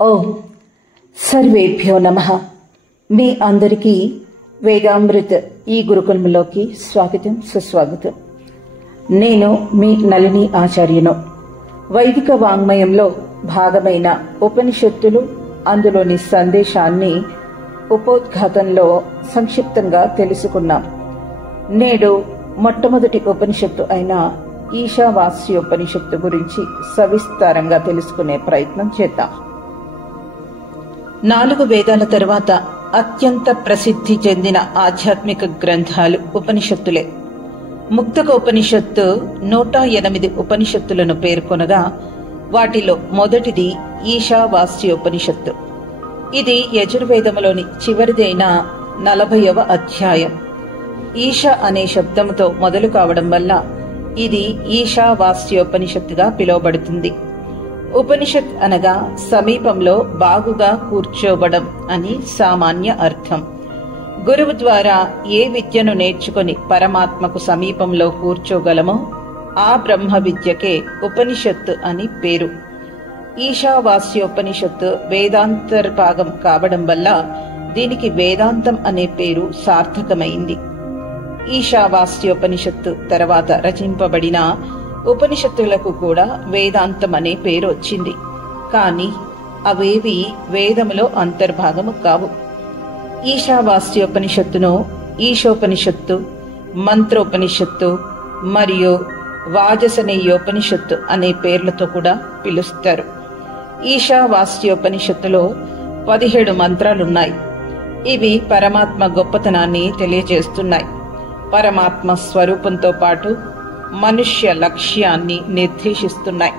ఓం సర్వేభ్యో నమః. మీ అందరికీ వేదామృత్ ఈ గురుకులంలోకి స్వాగతం, సుస్వాగతం. నేను మీ నళిని ఆచార్యను. వైదిక వాంగ్మయంలో భాగమైన ఉపనిషత్తులు, అందులోని సందేశాన్ని ఉపోద్ఘాతంలో సంక్షిప్తంగా తెలుసుకున్నాం. నేడు మొట్టమొదటి ఉపనిషత్తు అయిన ఈశావాస్యోపనిషత్తు గురించి సవిస్తారంగా తెలుసుకునే ప్రయత్నం చేద్దాం. 4 వేదాల తరువాత అత్యంత ప్రసిద్ధి చెందిన ఆధ్యాత్మిక గ్రంథాలు ఉపనిషత్తులే. ముక్తక ఉపనిషత్తు 108 ఉపనిషత్తులను పేర్కొనగా వాటిలో మొదటిది ఈశావాస్యోపనిషత్తు. ఇది యజుర్వేదములోని చివరిదైన 40వ అధ్యాయం. ఈశ అనే శబ్దంతో మొదలు కావడం వల్ల ఇది ఈశావాస్యోపనిషత్తుగా పిలువబడుతుంది. ఉపనిషత్ అనగా సమీపంలో బాగుగా కూర్చోవడం అని సామాన్య అర్థం. గురువు ద్వారా ఏ విద్యను నేర్చుకుని పరమాత్మకు సమీపంలో కూర్చోగలమో ఆ బ్రహ్మ విద్యకే ఉపనిషత్తు అని పేరు. ఈశావాస్యోపనిషత్తు వేదాంతర్భాగం కావడం వల్ల దీనికి వేదాంతం అనే పేరు సార్థకమైంది. ఈశావాస్యోపనిషత్తు తర్వాత రచింపబడిన ఉపనిషత్తులకు కూడా వేదాంతం అనే పేరు వచ్చింది. కానీ అవేవి వేదములో అంతర్భాగము కావు. ఈశావాస్యోపనిషత్తును ఈశోపనిషత్తు, మంత్రోపనిషత్తు మరియు వాజసనేయోపనిషత్తు అనే పేర్లతో కూడా పిలుస్తారు. ఈశావాస్యోపనిషత్తులో 17 మంత్రాలున్నాయి. ఇవి పరమాత్మ గొప్పతనాన్ని తెలియజేస్తున్నాయి. పరమాత్మ స్వరూపంతో పాటు మనుష్య లక్ష్యాన్ని నిర్దేశిస్తున్నాయి.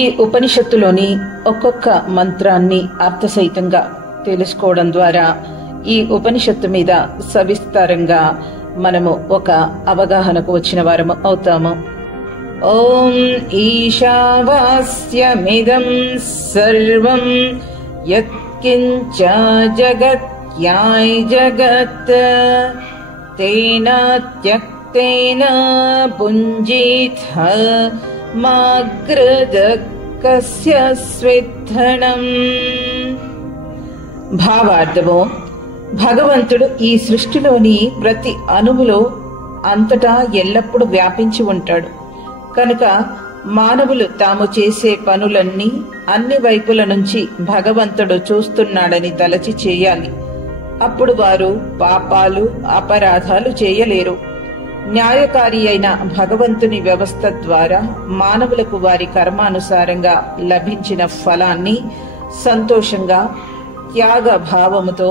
ఈ ఉపనిషత్తులోని ఒక్కొక్క మంత్రాన్ని అర్థసహితంగా తెలుసుకోవడం ద్వారా ఈ ఉపనిషత్తు మీద సవిస్తారంగా మనము ఒక అవగాహనకు వచ్చిన వారము అవుతాము. ఓం ఈశావాస్యమిదం సర్వం యత్కించ జగత్యాయ్ జగత్ తేన పుంజిత్ మాగ్రదకస్య స్విద్ధనం. భావార్థము: భగవంతుడు ఈ సృష్టిలోని ప్రతి అణువులో అంతటా ఎల్లప్పుడూ వ్యాపించి ఉంటాడు. కనుక మానవులు తాము చేసే పనులన్నీ అన్ని వైపుల నుంచి భగవంతుడు చూస్తున్నాడని తలచి చేయాలి. అప్పుడు వారు పాపాలు, అపరాధాలు చేయలేరు. న్యాయకారి అయిన భగవంతుని వ్యవస్థ ద్వారా మానవులకు వారి కర్మానుసారంగా లభించిన ఫలాన్ని సంతోషంగా, త్యాగ భావముతో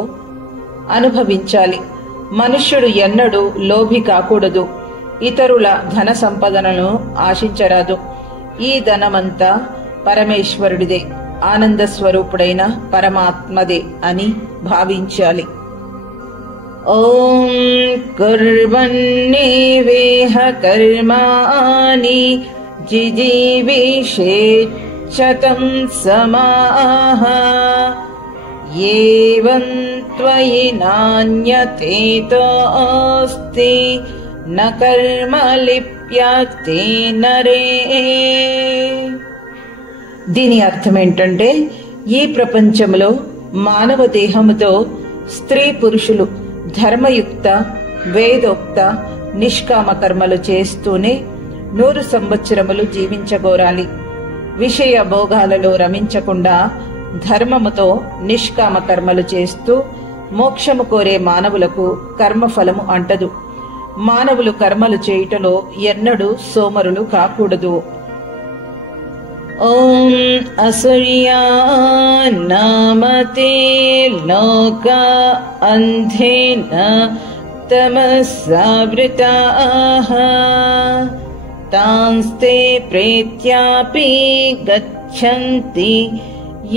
అనుభవించాలి. మనుష్యుడు ఎన్నడూ లోభి కాకూడదు. ఇతరుల ధన సంపదలను ఆశించరాదు. ఈ ధనమంతా పరమేశ్వరుడిదే, ఆనంద స్వరూపుడైన పరమాత్మదే అని భావించాలి. ఓం కుర్వన్నేవేహ కర్మాణి జిజీవిషేచ్చతం సమాః ఏవం త్వయి నాన్యతేతోస్తి న కర్మ లిప్యతే నరే. దీని అర్థం ఏంటంటే, ఈ ప్రపంచంలో మానవ దేహముతో స్త్రీ పురుషులు ధర్మయుక్త, వేదోక్త, నిష్కామ కర్మలు చేస్తూనే 100 సంవత్సరములు జీవించగోరాలి. విషయ భోగాలలో రమించకుండా ధర్మముతో నిష్కామ కర్మలు చేస్తూ మోక్షము కోరే మానవులకు కర్మఫలము అంటదు. మానవులు కర్మలు చేయుటలో ఎన్నడూ సోమరులు కాకూడదు. ఓం అసూర్యా నామతే లోక అంధేన తమసావృతాః తాంస్తే ప్రేత్యాపి గచ్చంతి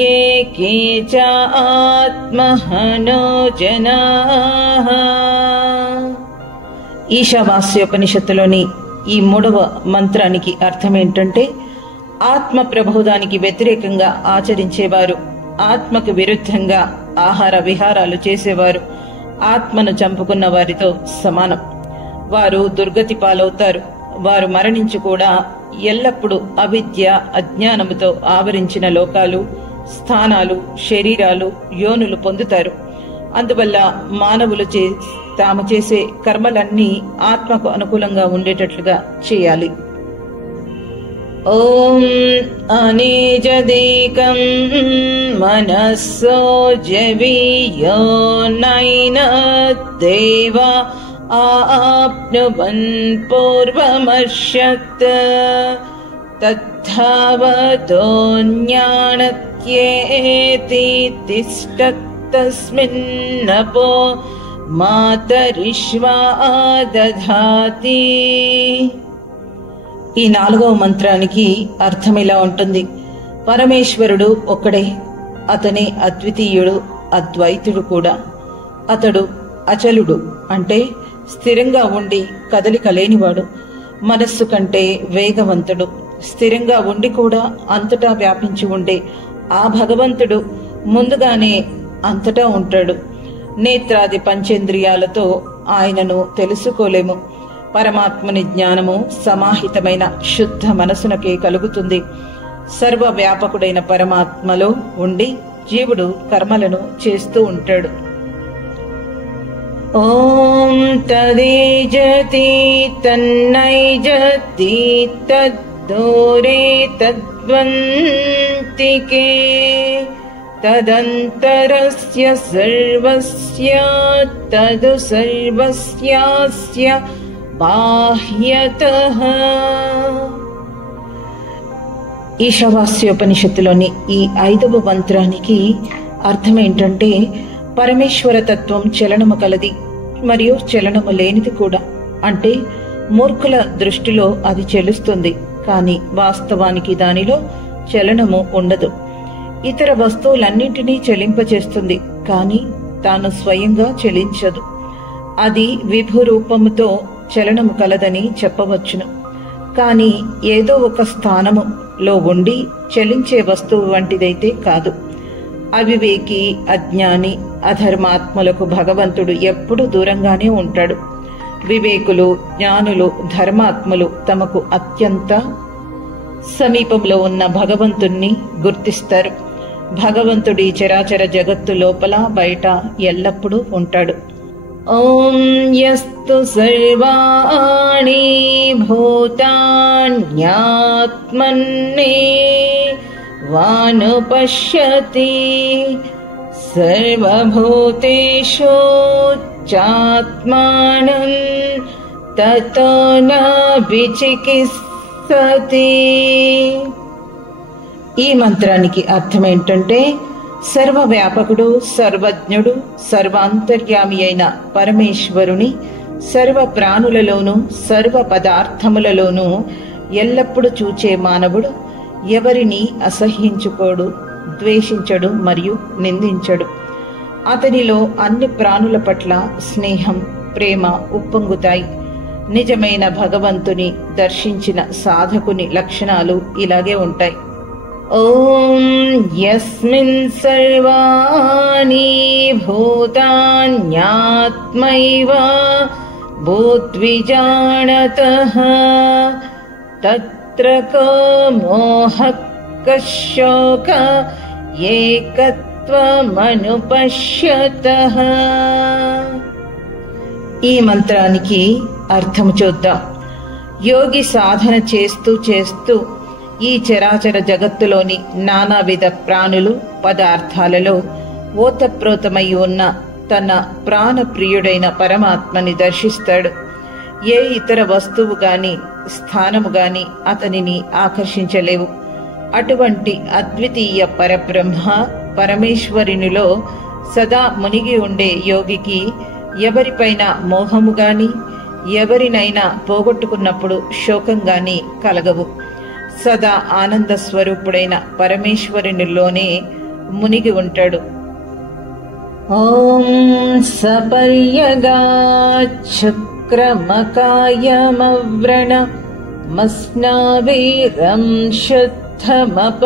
యే కేచ ఆత్మహనో జనాః. ఈశావాస్యోపనిషత్తులోని ఈ 3వ మంత్రానికి అర్థం ఏంటంటే, ఆత్మ ప్రబోధానికి వ్యతిరేకంగా ఆచరించేవారు, ఆత్మకు విరుద్ధంగా ఆహార విహారాలు చేసేవారు ఆత్మను చంపుకున్న వారితో సమానం. వారు దుర్గతి పాలవుతారు. వారు మరణించి కూడా ఎల్లప్పుడూ అవిద్య, అజ్ఞానముతో ఆవరించిన లోకాలు స్థానాలు, శరీరాలు, యోనులు పొందుతారు. అందువల్ల మానవులు తాము చేసే కర్మలన్నీ ఆత్మకు అనుకూలంగా ఉండేటట్లుగా చేయాలి. ఓం అనేజదేకం మనస్సో జవీయో నైన దేవ ఆప్నువన్ పూర్వమర్షత్ తద్ధావతో జ్ఞానత్యేతి తిష్టత్ తస్మిన్నపో మాతరిష్వా దధాతి. ఈ 4వ మంత్రానికి అర్థం ఇలా ఉంటుంది: పరమేశ్వరుడు ఒక్కడే, అతనే అద్వితీయుడు, అద్వైతుడు కూడా. అతడు అచలుడు అంటే స్థిరంగా ఉండి కదలిక లేనివాడు. మనస్సు కంటే వేగవంతుడు. స్థిరంగా ఉండి కూడా అంతటా వ్యాపించి ఉండే ఆ భగవంతుడు ముందుగానే అంతటా ఉంటాడు. నేత్రాది పంచేంద్రియాలతో ఆయనను తెలుసుకోలేము. పరమాత్మని జ్ఞానము సమాహితమైన శుద్ధ మనసునకే కలుగుతుంది. సర్వవ్యాపకుడైన పరమాత్మలో ఉండి జీవుడు కర్మలను చేస్తూ ఉంటాడు. ఓం తదేజతి తన్నైజతి తద్దూరే తద్వంతికే తదంతరస్య సర్వస్య తదు సర్వస్యాస్య బాహ్యతః. ఈశావాస్యోపనిషత్తులోని ఈ 5వ మంత్రానికి అర్థం ఏంటంటే, పరమేశ్వర తత్వం చలనము కలది మరియు చలనము లేనిది కూడా. అంటే మూర్ఖుల దృష్టిలో అది చెలుస్తుంది, కానీ వాస్తవానికి దానిలో చలనము ఉండదు. ఇతర వస్తువులన్నింటినీ చలింపచేస్తుంది, కానీ తాను స్వయంగా చలించదు. అది విభు రూపముతో చలనము కలదని చెప్పవచ్చును. కానీ ఏదో ఒక స్థానములో ఉండి చలించే వస్తువు వంటిదైతే కాదు. అవివేకి, అజ్ఞాని, అధర్మాత్ములకు భగవంతుడు ఎప్పుడూ దూరంగానే ఉంటాడు. వివేకులు, జ్ఞానులు, ధర్మాత్ములు తమకు అత్యంత సమీపంలో ఉన్న భగవంతుణ్ణి గుర్తిస్తారు. భగవంతుడి చరాచర జగత్తు లోపల బయట ఎల్లప్పుడూ ఉంటాడు. ఓం యస్తు సర్వాణి భూతాన్యాత్మన్నే వానుపశ్యతి సర్వభూతేషు చాత్మానం తతో న విచికిత్సతి. ఈ మంత్రానికి అర్థం ఏంటంటే, సర్వవ్యాపకుడు, సర్వజ్ఞుడు, సర్వాంతర్యామి అయిన పరమేశ్వరుని సర్వ ప్రాణులలోనూ సర్వ పదార్థములలోనూ ఎల్లప్పుడూ చూచే మానవుడు ఎవరిని అసహ్యించుకోడు, ద్వేషించడు మరియు నిందించడు. అతనిలో అన్ని ప్రాణుల పట్ల స్నేహం, ప్రేమ ఉప్పొంగుతాయి. నిజమైన భగవంతుని దర్శించిన సాధకుని లక్షణాలు ఇలాగే ఉంటాయి. ఓం యస్మిన్ సర్వాణి భూతాన్యాత్మైవ భూద్విజానతః తత్ర కో మోహః కశోక ఏకత్వమనుపశ్యతః. ఈ మంత్రానికి అర్థం చూద్దాం. యోగి సాధన చేస్తూ చేస్తూ ఈ చరాచర జగత్తులోని నానావిధ ప్రాణులు, పదార్థాలలో ఓతప్రోతమై ఉన్న తన ప్రాణప్రియుడైన పరమాత్మని దర్శిస్తాడు. ఏ ఇతర వస్తువు గాని స్థానము గాని అతనిని ఆకర్షించలేవు. అటువంటి అద్వితీయ పరబ్రహ్మ పరమేశ్వరునిలో సదా మునిగి ఉండే యోగికి ఎవరిపైన మోహము గాని, ఎవరినైనా పోగొట్టుకున్నప్పుడు శోకం గాని కలగవు. సదా ఆనంద స్వరూపుడైన పరమేశ్వరునిలోనే మునిగి ఉంటాడు. ఓం సపర్యగాచ్చుక్రమకాయమవ్రణ మస్నావీరం శుద్ధమపాపవిత్తం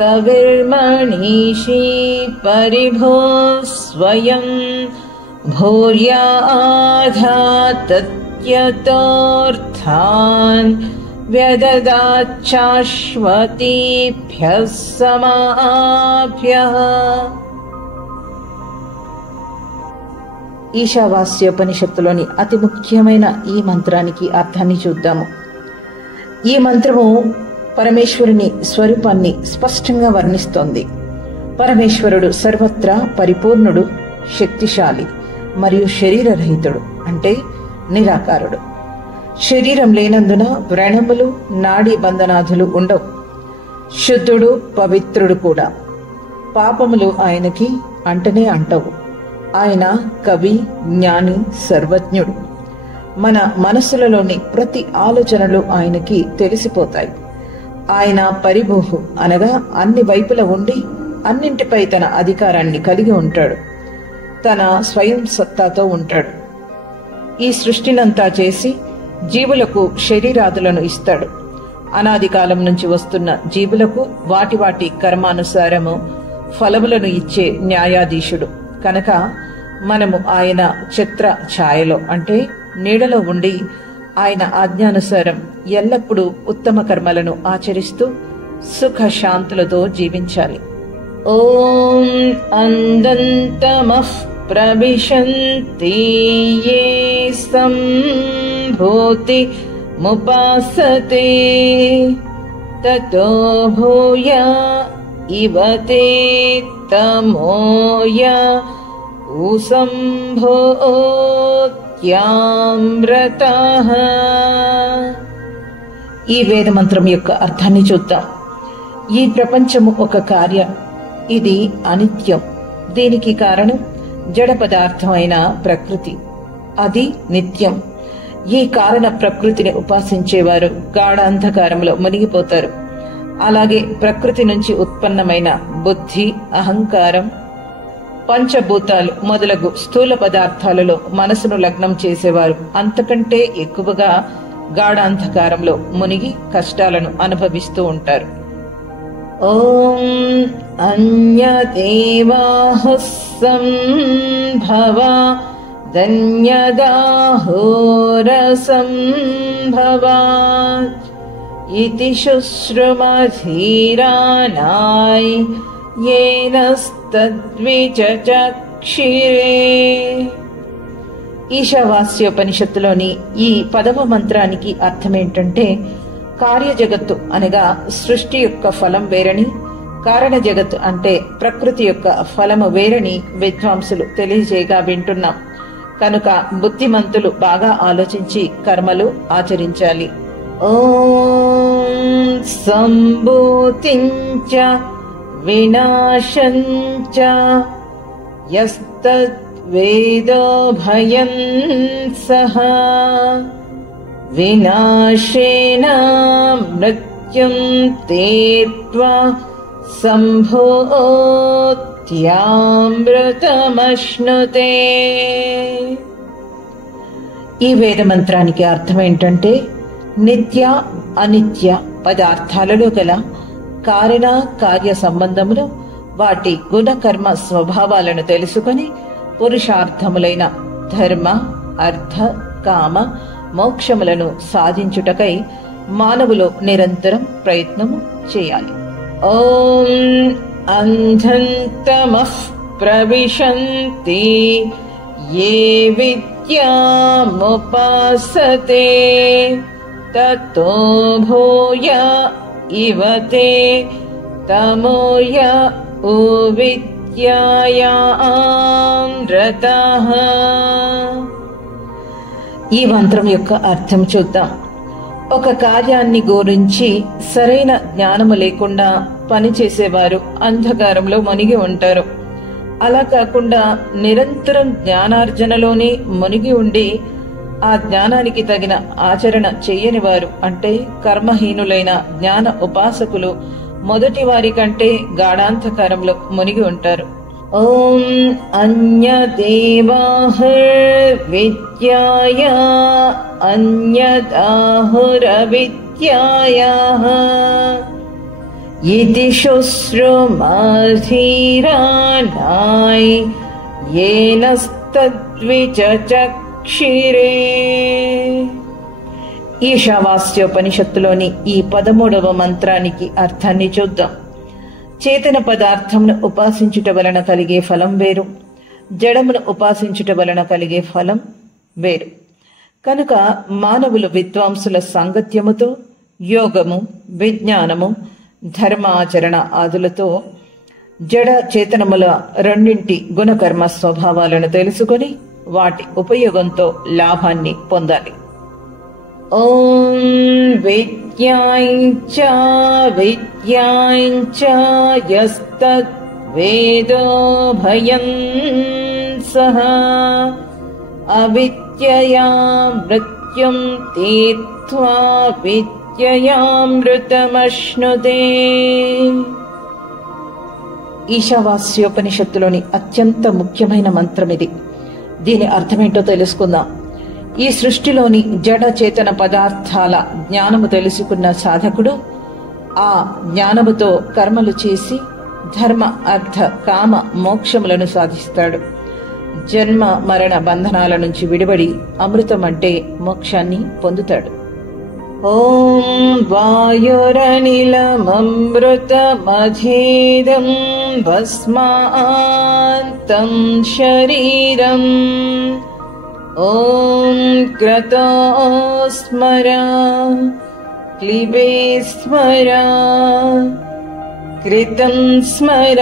కవిర్మణీషీ పరిభో స్వయం భూర్యాధాతత్యతోర్థాన్ వ్యదదాచ్ఛాశ్వతీభ్యః సమాభ్యః. ఈశావాస్యోపనిషత్తులోని అతి ముఖ్యమైన ఈ మంత్రానికి అర్థాన్ని చూద్దాము. ఈ మంత్రము పరమేశ్వరుని స్వరూపాన్ని స్పష్టంగా వర్ణిస్తోంది. పరమేశ్వరుడు సర్వత్రా పరిపూర్ణుడు, శక్తిశాలి మరియు శరీరరహితుడు, అంటే నిరాకారుడు. శరీరం లేనందున వ్రణములు, నాడీ బంధనాదులు ఉండవు. శుద్ధుడు, పవిత్రుడు కూడా. పాపములు ఆయనకి అంటనే అంటవు. ఆయన కవి, జ్ఞాని, సర్వజ్ఞుడు. మన మనసులలోని ప్రతి ఆలోచనలు ఆయనకి తెలిసిపోతాయి. ఆయన పరిభూహు అనగా అన్ని వైపుల ఉండి అన్నింటిపై తన అధికారాన్ని కలిగి ఉంటాడు. తన స్వయం సత్తాతో ఉంటాడు. ఈ సృష్టినంతా చేసి జీవులకు శరీరాదులను ఇస్తాడు. అనాది కాలం నుంచి వస్తున్న జీవులకు వాటి వాటి కర్మానుసారము ఫలములను ఇచ్చే న్యాయాధీశుడు కనుక మనము ఆయన ఛత్ర ఛాయలో అంటే నీడలో ఉండి ఆయన ఆజ్ఞానుసారం ఎల్లప్పుడూ ఉత్తమ కర్మలను ఆచరిస్తూ సుఖ శాంతులతో జీవించాలి. ఓం అందంతమః ప్రవిశంతి యే సంభూతి ముపాసతే తతో భూయ ఇవతే తమోయ ఉసంభోత్యామృతః. ఈ వేదమంత్రం యొక్క అర్థాన్ని చూద్దాం. ఈ ప్రపంచము ఒక కార్యం. ఇది అనిత్యం. దీనికి కారణం జడ పదార్థమైన ప్రకృతి. అది నిత్యం. ఈ కారణ ప్రకృతిని ఉపాసించేవారు గాఢాంధకారంలో మునిగిపోతారు. అలాగే ప్రకృతి నుంచి ఉత్పన్నమైన బుద్ధి, అహంకారం, పంచభూతాలు మొదలగు స్థూల పదార్థాలలో మనసును లగ్నం చేసేవారు అంతకంటే ఎక్కువగా గాఢాంధకారంలో మునిగి కష్టాలను అనుభవిస్తూ ఉంటారు. ఓం అన్యదేవాః సంభవ ధన్యదాహోరసంభవాత్ ఇతి శుశ్రుమధీరాణాయ యేనస్తద్విచక్షిరే. ఈశావాస్యోపనిషత్తులోని ఈ 10వ మంత్రానికి అర్థమేంటంటే కార్యజగత్తు అనగా సృష్టి యొక్క ఫలం వేరని, కారణ జగత్తు అంటే ప్రకృతి యొక్క ఫలము వేరని విద్వాంసులు తెలియజేయగా వింటున్నాం. కనుక బుద్ధిమంతులు బాగా ఆలోచించి కర్మలు ఆచరించాలి. ఓం సంభూతించ వినాశంచ యస్తద్వేదో భయం సహ వినాశేన మృత్యుం తీర్త్వా సంభూత్యామృతమశ్నుతే. ఈ వేద మంత్రానికి అర్థం ఏంటంటే నిత్య అనిత్య పదార్థాలలో గల కారణ కార్య సంబంధములు, వాటి గుణకర్మ స్వభావాలను తెలుసుకొని పురుషార్థములైన ధర్మ, అర్థ, కామ, మోక్షములను సాధించుటకై మానవులు నిరంతరం ప్రయత్నము చేయాలి. ఓం అంధంతమః ప్రవిశంతి యే విద్యాముపాసతే తతో భూయ ఇవతే తమోయ ఉవిద్యాయామృతః. ఈ మంత్రం యొక్క అర్థం చూద్దాం. ఒక కార్యాన్ని గురించి సరైన జ్ఞానము లేకుండా పనిచేసేవారు అంధకారంలో మునిగి ఉంటారు. అలా కాకుండా నిరంతరం జ్ఞానార్జనలోనే మునిగి ఉండి ఆ జ్ఞానానికి తగిన ఆచరణ చెయ్యని వారు అంటే కర్మహీనులైన జ్ఞాన ఉపాసకులు మొదటి వారి కంటే గాఢాంధకారంలో మునిగి ఉంటారు. ఓం అన్యదేవాః విద్యాయ అన్యదాహురవిద్యాయాః ఇతి శుశ్రుమధీరాణాయ యేనస్తద్విచక్షిరే. ఈశావాస్యోపనిషత్తులోని ఈ 13వ మంత్రానికి అర్థాన్ని చూద్దాం. చేతన పదార్థమును ఉపాసించుట వలన కలిగే ఫలం వేరు, జడమును ఉపాసించుట వలన కలిగే ఫలం వేరు. కనుక మానవులు విద్వాంసుల సాంగత్యముతో యోగము, విజ్ఞానము, ధర్మాచరణ ఆదులతో జడ చేతనముల రెండింటి గుణకర్మ స్వభావాలను తెలుసుకొని వాటి ఉపయోగంతో లాభాన్ని పొందాలి. ఓం విద్యాయంచ విద్యాయంచ యస్తద్ వేదో భయం సహ అవిద్యయా మృత్యుం తీర్త్వా విద్యయామృతమశ్నుతే. ఈశావాస్యోపనిషత్తులోని అత్యంత ముఖ్యమైన మంత్రం ఇది. దీని అర్థమేంటో తెలుసుకుందాం. ఈ సృష్టిలోని జడ చేతన పదార్థాల జ్ఞానము తెలుసుకున్న సాధకుడు ఆ జ్ఞానముతో కర్మలు చేసి ధర్మ, అర్థ, కామ, మోక్షములను సాధిస్తాడు. జన్మ మరణ బంధనాల నుంచి విడిబడి అమృతం అంటే మోక్షాన్ని పొందుతాడు. ఓం వాయురనిలమమృతమధేదం భస్మాంతం శరీరం ఓం క్రతో స్మర క్లిబే స్మర కృతం స్మర.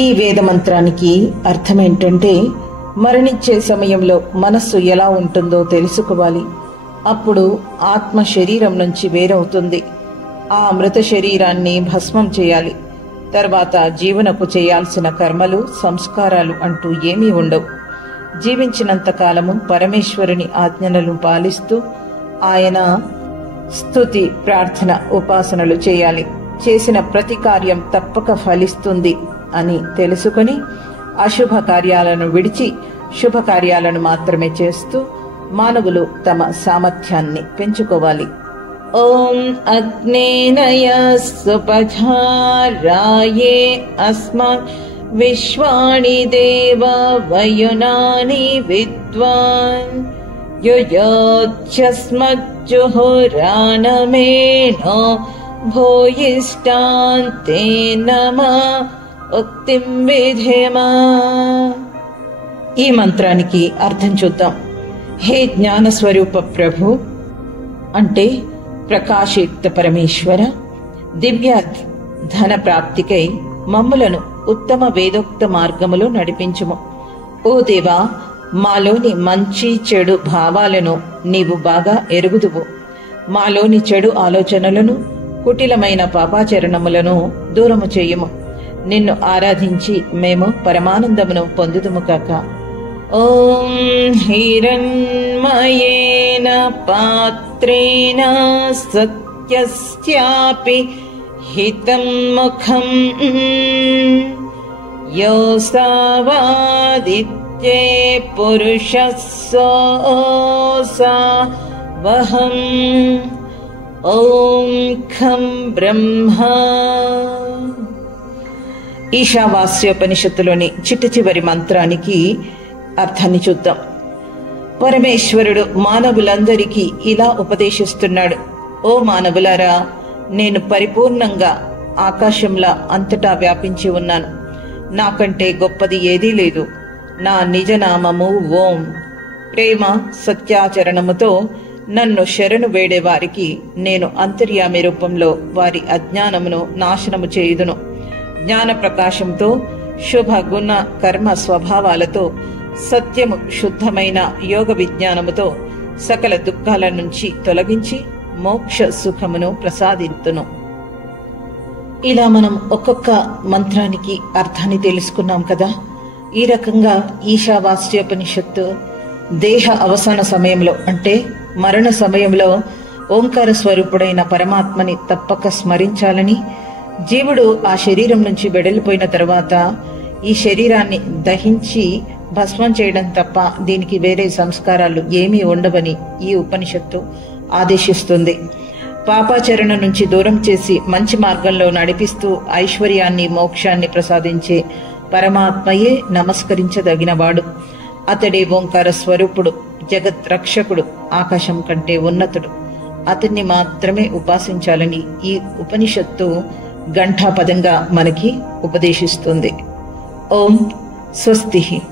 ఈ వేద మంత్రానికి అర్థమేంటంటే మరణించే సమయంలో మనస్సు ఎలా ఉంటుందో తెలుసుకోవాలి. అప్పుడు ఆత్మ శరీరం నుంచి వేరవుతుంది. ఆ మృత శరీరాన్ని భస్మం చేయాలి. తర్వాత జీవనకు చేయాల్సిన కర్మలు, సంస్కారాలు అంటూ ఏమీ ఉండవు. జీవించినంత కాలము పరమేశ్వరుని ఆజ్ఞలను పాలిస్తూ ఆయన స్తుతి, ప్రార్థన, ఉపాసనలు చేయాలి. చేసిన ప్రతి కార్యం తప్పక ఫలిస్తుంది అని తెలుసుకొని అశుభ కార్యాలను విడిచి శుభ కార్యాలను మాత్రమే చేస్తూ మానవులు తమ సామర్థ్యాన్ని పెంచుకోవాలి. ఓం అగ్నేనయ సుపధారాయే అస్మాన్ విశ్వాణి దేవ వయునాని విద్వాన్ యుయోచ్యస్మజ్జుహురానమేనో భూయిష్టాంతే నమః ఉక్తిం విధేమా. ఈ మంత్రానికి అర్థం చూద్దాం. హే జ్ఞానస్వరూప ప్రభు అంటే ప్రకాశయుక్త పరమేశ్వర, దివ్య ధన ప్రాప్తికై మమ్ములను ఉత్తమ వేదోక్త మార్గములో నడిపించుము. ఓ దేవా, మాలోని మంచి చెడు భావాలను నీవు బాగా ఎరుగుదువు. మాలోని చెడు ఆలోచనలను, కుటిలమైన పాపాచరణములను దూరము చేయుము. నిన్ను ఆరాధించి మేము పరమానందమును పొందుదుము కాక. ఓం హిరణ్మయేన పాత్రేణ సత్యస్యాపి హితం ముఖం యోసావాదిత్యే పురుషస్సోసావహం ఓం ఖం బ్రహ్మ. ఈశావాస్యోపనిషత్తులోని చిట్ట చివరి మంత్రానికి అర్థాన్ని చూద్దాం. పరమేశ్వరుడు మానవులందరికీ ఇలా ఉపదేశిస్తున్నాడు. ఓ మానవులారా, నేను పరిపూర్ణంగా ఆకాశంలా అంతటా వ్యాపించి ఉన్నాను. నాకంటే గొప్పది ఏదీ లేదు. నా నిజనామము ఓం. ప్రేమ, సత్యాచరణముతో నన్ను శరణు వేడేవారికి నేను అంతర్యామి రూపంలో వారి అజ్ఞానమును నాశనము చేయుదును. జ్ఞాన ప్రకాశంతో, శుభ గుణ కర్మ స్వభావాలతో, సత్యము శుద్ధమైన యోగ విజ్ఞానముతో సకల దుఃఖాల నుంచి తొలగించి మోక్ష సుఖమును ప్రసాదింతును. ఇలా మనం ఒక్కొక్క మంత్రానికి అర్థాన్ని తెలుసుకున్నాం కదా. ఈ రకంగా ఈశావాస్యోపనిషత్తు దేహ అవసాన సమయంలో అంటే మరణ సమయంలో ఓంకార స్వరూపుడైన పరమాత్మని తప్పక స్మరించాలని, జీవుడు ఆ శరీరం నుంచి వెడలిపోయిన తర్వాత ఈ శరీరాన్ని దహించి భస్మం చేయడం తప్ప దీనికి వేరే సంస్కారాలు ఏమీ ఉండవని ఈ ఉపనిషత్తు ఆదేశిస్తుంది. పాపాచరణ నుంచి దూరం చేసి మంచి మార్గంలో నడిపిస్తూ ఐశ్వర్యాన్ని, మోక్షాన్ని ప్రసాదించే పరమాత్మయే నమస్కరించదగినవాడు. అతడే ఓంకార స్వరూపుడు, జగత్ రక్షకుడు, ఆకాశం కంటే ఉన్నతుడు. అతన్ని మాత్రమే ఉపాసించాలని ఈ ఉపనిషత్తు ఘంటాపదంగా మనకి ఉపదేశిస్తుంది. ఓం స్వస్తి.